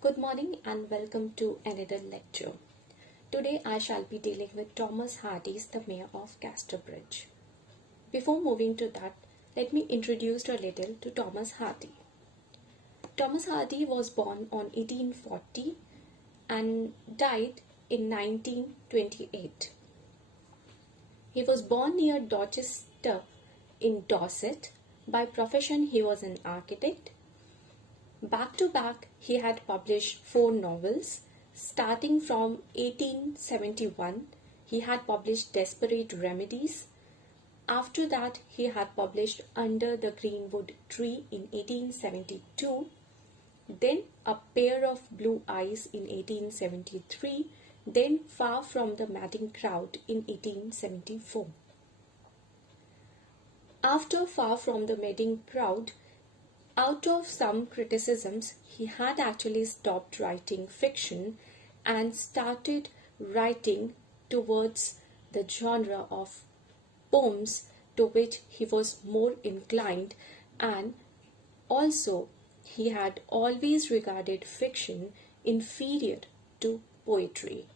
Good morning and welcome to another lecture. Today I shall be dealing with Thomas Hardy's The Mayor of Casterbridge. Before moving to that, let me introduce a little to Thomas Hardy. Thomas Hardy was born on 1840 and died in 1928. He was born near Dorchester in Dorset. By profession, he was an architect. Back to back, he had published 4 novels. Starting from 1871, he had published Desperate Remedies. After that, he had published Under the Greenwood Tree in 1872. Then A Pair of Blue Eyes in 1873. Then Far from the Madding Crowd in 1874. After Far from the Madding Crowd, out of some criticisms, he had actually stopped writing fiction and started writing towards the genre of poems to which he was more inclined, and also he had always regarded fiction inferior to poetry.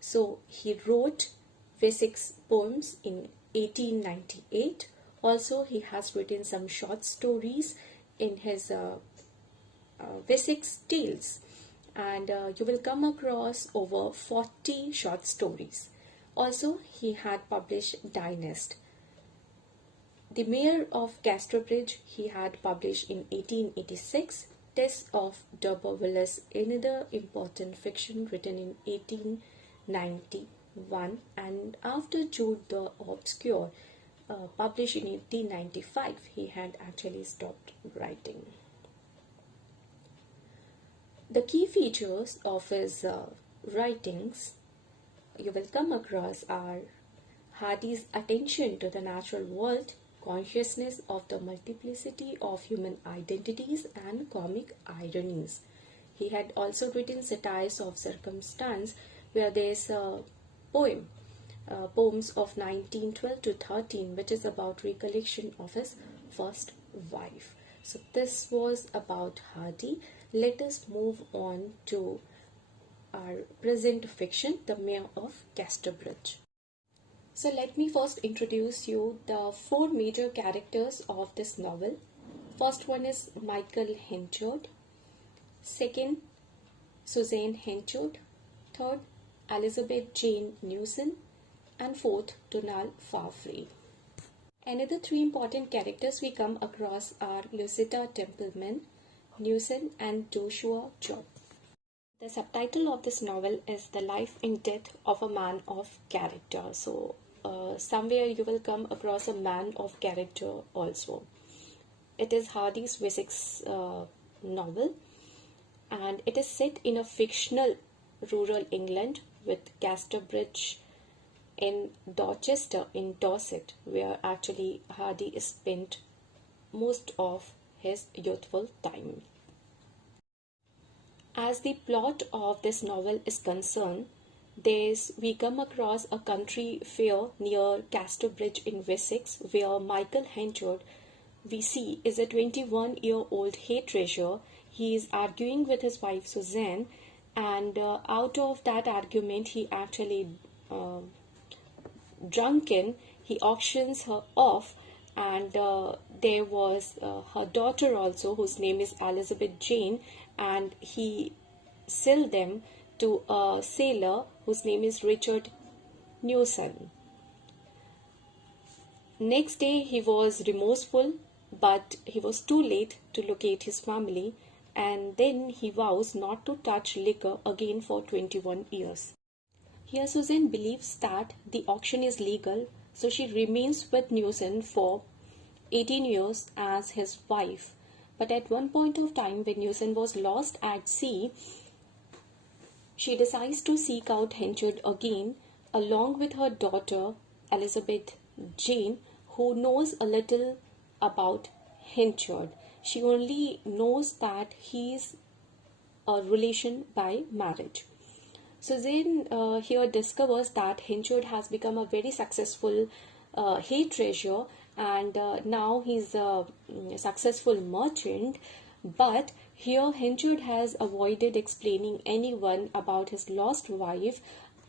So he wrote Wessex poems in 1898. Also, he has written some short stories in his Wessex Tales, and you will come across over 40 short stories. Also, he had published Dynast. The Mayor of Casterbridge he had published in 1886. Tess of D'Urbervilliers, another important fiction written in 1891, and after Jude the Obscure, published in 1895, he had actually stopped writing. The key features of his writings you will come across are Hardy's attention to the natural world, consciousness of the multiplicity of human identities, and comic ironies. He had also written satires of circumstance, where there is a poems of 1912 to 13, which is about recollection of his first wife. So this was about Hardy. Let us move on to our present fiction, The Mayor of Casterbridge. So let me first introduce you the 4 major characters of this novel. First one is Michael Henchard. Second, Susan Henchard. Third, Elizabeth Jane Newson. And fourth, Donald Farfree. Another 3 important characters we come across are Lucetta Templeman, Newson, and Joshua Job. The subtitle of this novel is The Life and Death of a Man of Character. So somewhere you will come across a man of character also. It is Hardy's Wessex novel, and it is set in a fictional rural England with Casterbridge in Dorchester in Dorset, where actually Hardy spent most of his youthful time. As the plot of this novel is concerned, we come across a country fair near Casterbridge in Wessex, where Michael Henchard, we see, is a 21-year-old hairdresser. He is arguing with his wife Suzanne, and out of that argument he actually drunken, he auctions her off, and there was her daughter also, whose name is Elizabeth Jane, and he sold them to a sailor whose name is Richard Newson. Next day he was remorseful, but he was too late to locate his family, and then he vows not to touch liquor again for 21 years. Here Susan believes that the auction is legal, so she remains with Newson for 18 years as his wife. But at one point of time, when Newson was lost at sea, she decides to seek out Henchard again, along with her daughter Elizabeth Jane, who knows a little about Henchard. She only knows that he is a relation by marriage. Suzanne here discovers that Henchard has become a very successful hairdresser, and now he's a successful merchant, but Here, Henchard has avoided explaining anyone about his lost wife,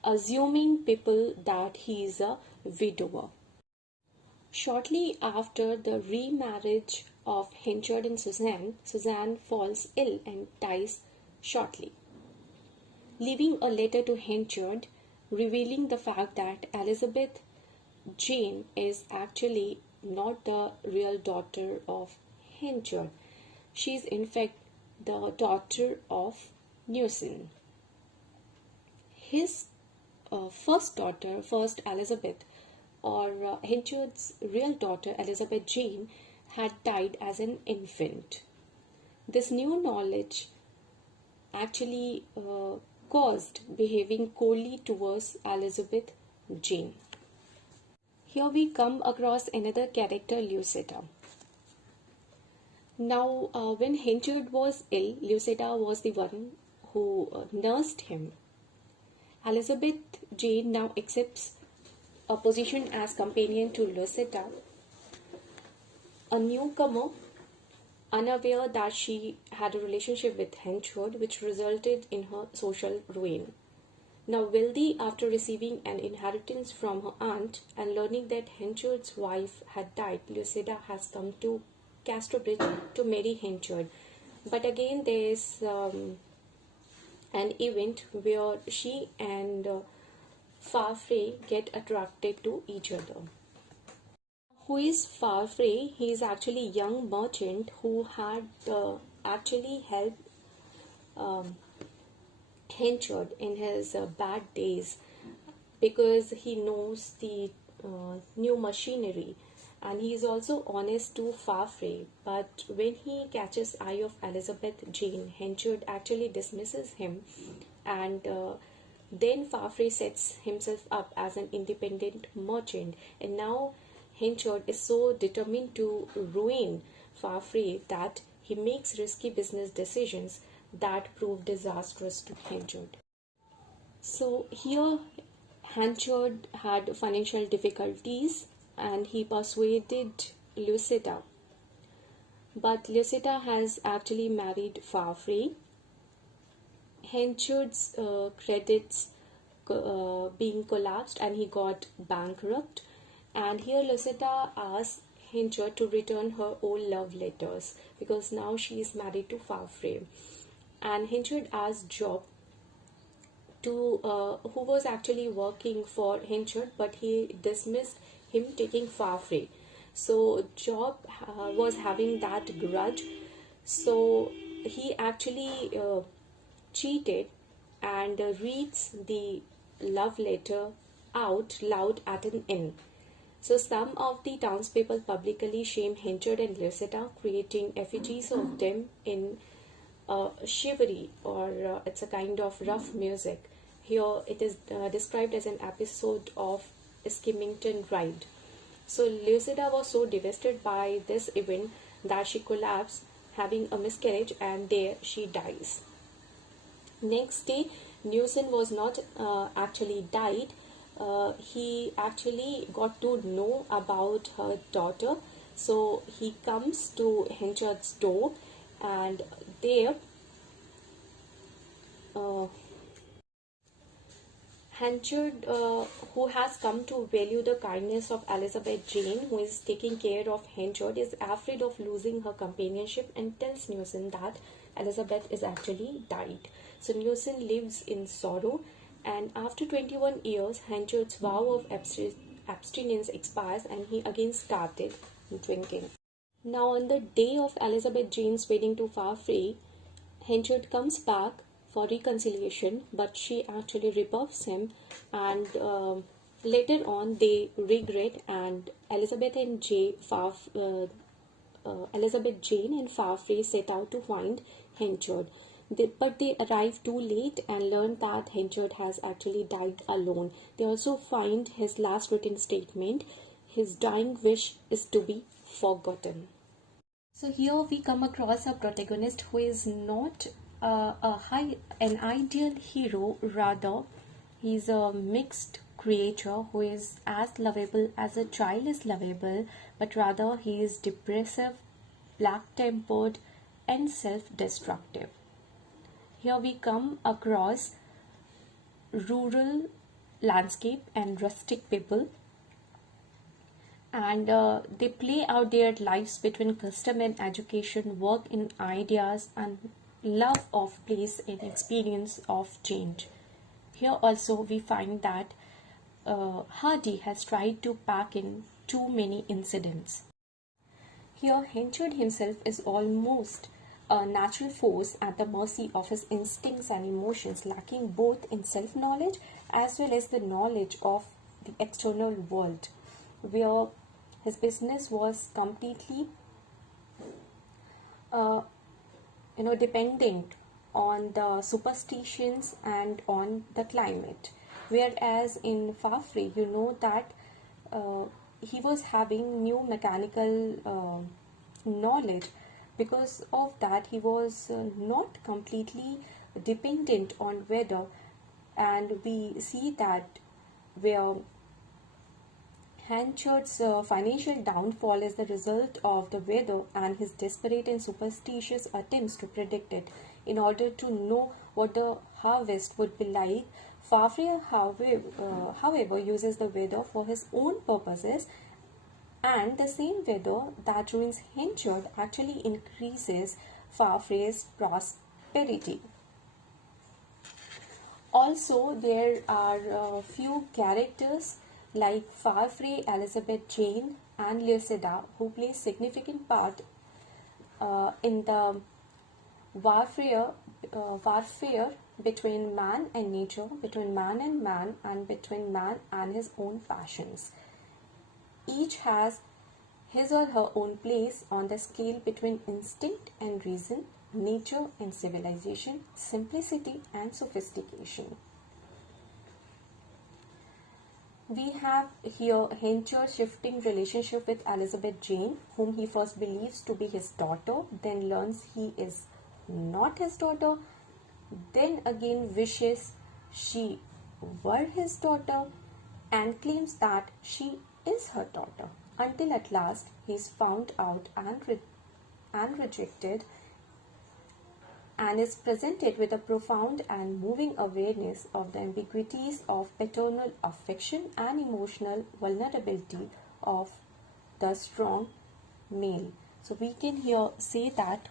assuming people that he is a widower. Shortly after the remarriage of Henchard and Suzanne, Suzanne falls ill and dies shortly, leaving a letter to Henchard revealing the fact that Elizabeth Jane is actually not the real daughter of Henchard. She is in fact the daughter of Newson. His first daughter, first Elizabeth, or Henchard's real daughter, Elizabeth Jane, had died as an infant. This new knowledge actually caused behaving coldly towards Elizabeth Jane. Here we come across another character, Lucetta. Now, when Henchard was ill, Lucetta was the one who nursed him. Elizabeth Jane now accepts a position as companion to Lucetta, a newcomer, unaware that she had a relationship with Henchard, which resulted in her social ruin. Now wealthy after receiving an inheritance from her aunt and learning that Henchard's wife had died, Lucetta has come to Casterbridge to marry Henchard. But again there is an event where she and Farfrae get attracted to each other. Who is Farfrae? He is actually a young merchant who had actually helped Henchard in his bad days because he knows the new machinery, and he is also honest to Farfrae. But when he catches eye of Elizabeth Jane, Henchard actually dismisses him, and then Farfrae sets himself up as an independent merchant, and now Henchard is so determined to ruin Farfrae that he makes risky business decisions that prove disastrous to Henchard. So here Henchard had financial difficulties and he persuaded Lucetta. But Lucetta has actually married Farfrae. Henchard's credits being collapsed and he got bankrupt. And here Lucetta asks Henchard to return her old love letters because now she is married to Farfrae. And Henchard asked Job to who was actually working for Henchard, but he dismissed him taking Farfrae. So Job was having that grudge. So he actually cheated and reads the love letter out loud at an inn. So some of the townspeople publicly shame Henchard and Lucetta, creating effigies of them in chivalry, or it's a kind of rough music. Here it is described as an episode of Eskimington Ride. So Lucetta was so devastated by this event that she collapsed, having a miscarriage, and there she dies. Next day, Newson was not actually died. He actually got to know about her daughter. So he comes to Henchard's door, and there Henchard, who has come to value the kindness of Elizabeth Jane, who is taking care of Henchard, is afraid of losing her companionship and tells Newson that Elizabeth is actually died. So Newson lives in sorrow, and after 21 years, Henchard's vow of abstinence expires and he again started drinking. Now on the day of Elizabeth Jane's wedding to Farfrae, Henchard comes back for reconciliation, but she actually rebuffs him, and later on they regret, and Elizabeth Jane and Farfrae set out to find Henchard. But they arrive too late and learn that Henchard has actually died alone. They also find his last written statement. His dying wish is to be forgotten. So here we come across a protagonist who is not an ideal hero. Rather, he's a mixed creature who is as lovable as a child is lovable, but rather he is depressive, black-tempered, and self-destructive. Here we come across rural landscape and rustic people, and they play out their lives between custom and education, work in ideas, and love of place and experience of change. Here also we find that Hardy has tried to pack in too many incidents. Here Henchard himself is almost a natural force at the mercy of his instincts and emotions, lacking both in self-knowledge as well as the knowledge of the external world, where his business was completely dependent on the superstitions and on the climate. Whereas in Fafre, you know that he was having new mechanical knowledge. Because of that, he was not completely dependent on weather, and we see that where Henchard's financial downfall is the result of the weather and his desperate and superstitious attempts to predict it in order to know what the harvest would be like. Fafre, however, uses the weather for his own purposes, and the same weather that ruins Henchard actually increases Fafre's prosperity. Also, there are a few characters like Fafre, Elizabeth Jane, and Lucida who play significant part in the warfare between man and nature, between man, and between man and his own passions. Each has his or her own place on the scale between instinct and reason, nature and civilization, simplicity and sophistication. We have here Henchard's shifting relationship with Elizabeth Jane, whom he first believes to be his daughter, then learns he is not his daughter, then again wishes she were his daughter, and claims that she is her daughter, until at last he is found out and rejected, and is presented with a profound and moving awareness of the ambiguities of paternal affection and emotional vulnerability of the strong male. So we can here say that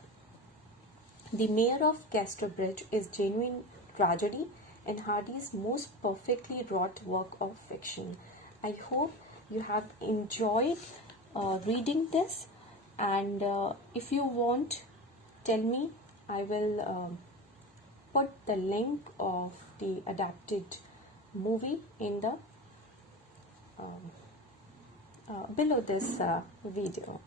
the Mayor of Casterbridge is genuine tragedy and Hardy's most perfectly wrought work of fiction. I hope you have enjoyed reading this, and if you want, tell me. I will put the link of the adapted movie in the below this video.